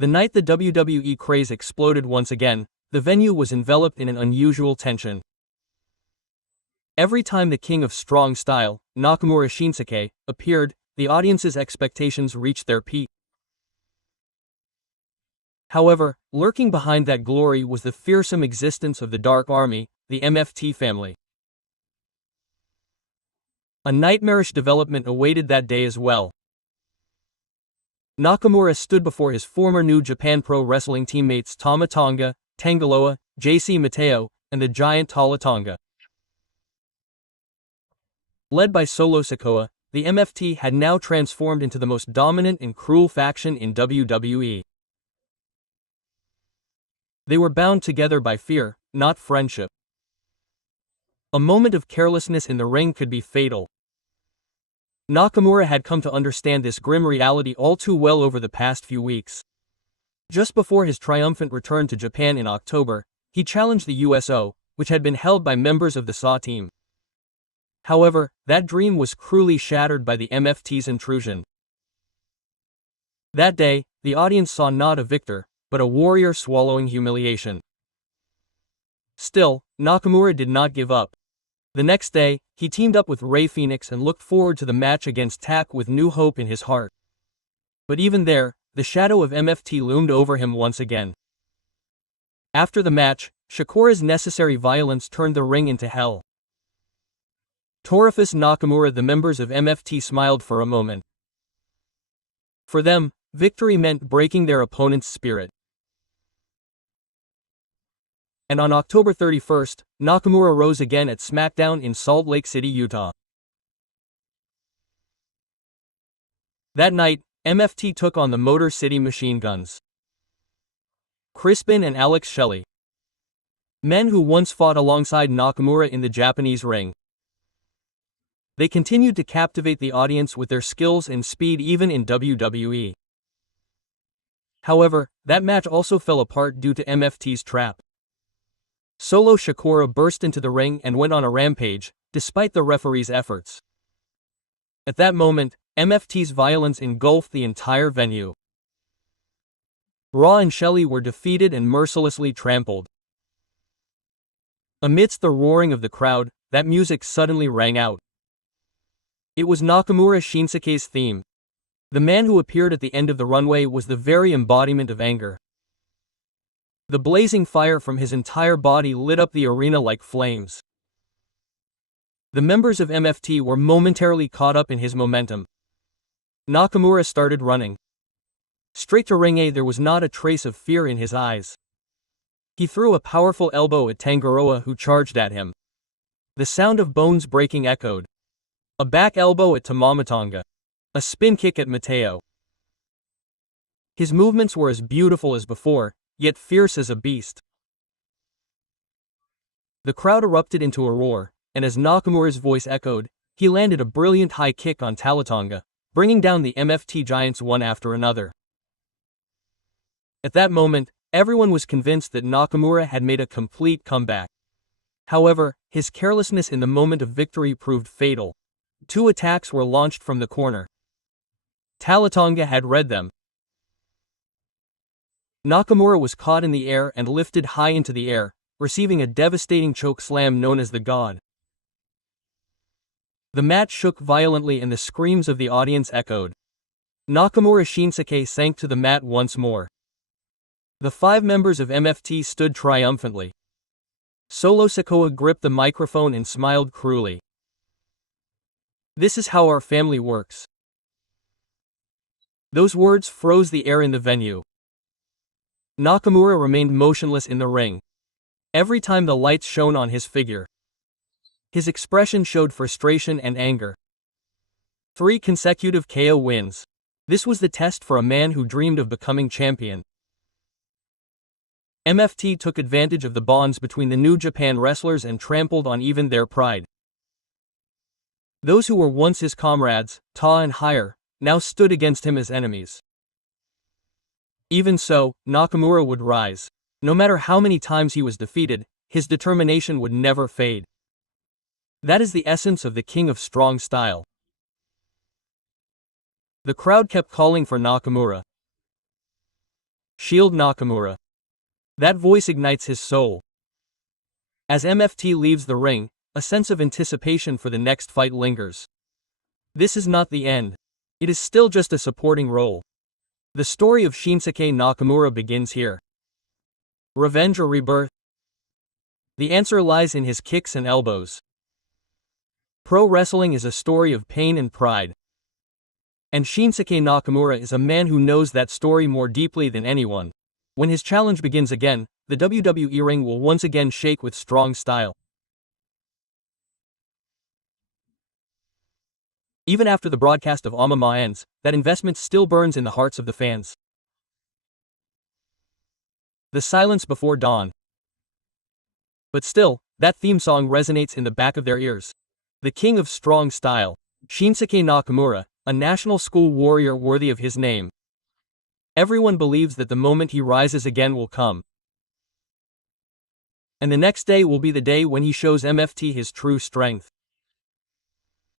The night the WWE craze exploded once again, the venue was enveloped in an unusual tension. Every time the king of strong style, Wwe Shinsuke, appeared, the audience's expectations reached their peak. However, lurking behind that glory was the fearsome existence of the Dark Army, the Mft family. A nightmarish development awaited that day as well. Nakamura stood before his former New Japan Pro Wrestling teammates Tama Tonga, Tangaloa, JC Mateo, and the giant Tala Tonga. Led by Solo Sikoa, the Mft had now transformed into the most dominant and cruel faction in WWE. They were bound together by fear, not friendship. A moment of carelessness in the ring could be fatal. Nakamura had come to understand this grim reality all too well over the past few weeks. Just before his triumphant return to Japan in October, he challenged the USO, which had been held by members of the SAW team. However, that dream was cruelly shattered by the Mft's intrusion. That day, the audience saw not a victor, but a warrior swallowing humiliation. Still, Nakamura did not give up. The next day, he teamed up with Rey Fenix and looked forward to the match against Tak with new hope in his heart. But even there, the shadow of Mft loomed over him once again. After the match, Shakura's necessary violence turned the ring into hell. Torifice Nakamura, the members of Mft smiled for a moment. For them, victory meant breaking their opponent's spirit. And on October 31st, Nakamura rose again at SmackDown in Salt Lake City, Utah. That night, Mft took on the Motor City Machine Guns. Crispin and Alex Shelley. Men who once fought alongside Nakamura in the Japanese ring. They continued to captivate the audience with their skills and speed even in WWE. However, that match also fell apart due to Mft's trap. Solo Sikoa burst into the ring and went on a rampage, despite the referee's efforts. At that moment, Mft's violence engulfed the entire venue. Raw and Shelley were defeated and mercilessly trampled. Amidst the roaring of the crowd, that music suddenly rang out. It was Wwe Shinsuke's theme. The man who appeared at the end of the runway was the very embodiment of anger. The blazing fire from his entire body lit up the arena like flames. The members of Mft were momentarily caught up in his momentum. Nakamura started running. Straight to ring A, there was not a trace of fear in his eyes. He threw a powerful elbow at Tangaloa, who charged at him. The sound of bones breaking echoed. A back elbow at Tama Tonga. A spin kick at Mateo. His movements were as beautiful as before, yet fierce as a beast. The crowd erupted into a roar, and as Nakamura's voice echoed, he landed a brilliant high kick on Tala Tonga, bringing down the Mft giants one after another. At that moment, everyone was convinced that Nakamura had made a complete comeback. However, his carelessness in the moment of victory proved fatal. Two attacks were launched from the corner. Tala Tonga had read them. Nakamura was caught in the air and lifted high into the air, receiving a devastating choke slam known as the God. The mat shook violently and the screams of the audience echoed. Wwe Shinsuke sank to the mat once more. The 5 members of Mft stood triumphantly. Solo Sikoa gripped the microphone and smiled cruelly. "This is how our family works." Those words froze the air in the venue. Nakamura remained motionless in the ring. Every time the lights shone on his figure, his expression showed frustration and anger. 3 consecutive KO wins. This was the test for a man who dreamed of becoming champion. Mft took advantage of the bonds between the New Japan wrestlers and trampled on even their pride. Those who were once his comrades, Ta and higher, now stood against him as enemies. Even so, Nakamura would rise. No matter how many times he was defeated, his determination would never fade. That is the essence of the king of strong style. The crowd kept calling for Nakamura. Shield Nakamura. That voice ignites his soul. As Mft leaves the ring, a sense of anticipation for the next fight lingers. This is not the end. It is still just a supporting role. The story of Shinsuke Nakamura begins here. Revenge or rebirth? The answer lies in his kicks and elbows. Pro wrestling is a story of pain and pride. And Shinsuke Nakamura is a man who knows that story more deeply than anyone. When his challenge begins again, the WWE ring will once again shake with strong style. Even after the broadcast of Amama ends, that investment still burns in the hearts of the fans. The silence before dawn. But still, that theme song resonates in the back of their ears. The king of strong style, Shinsuke Nakamura, a national school warrior worthy of his name. Everyone believes that the moment he rises again will come. And the next day will be the day when he shows Mft his true strength.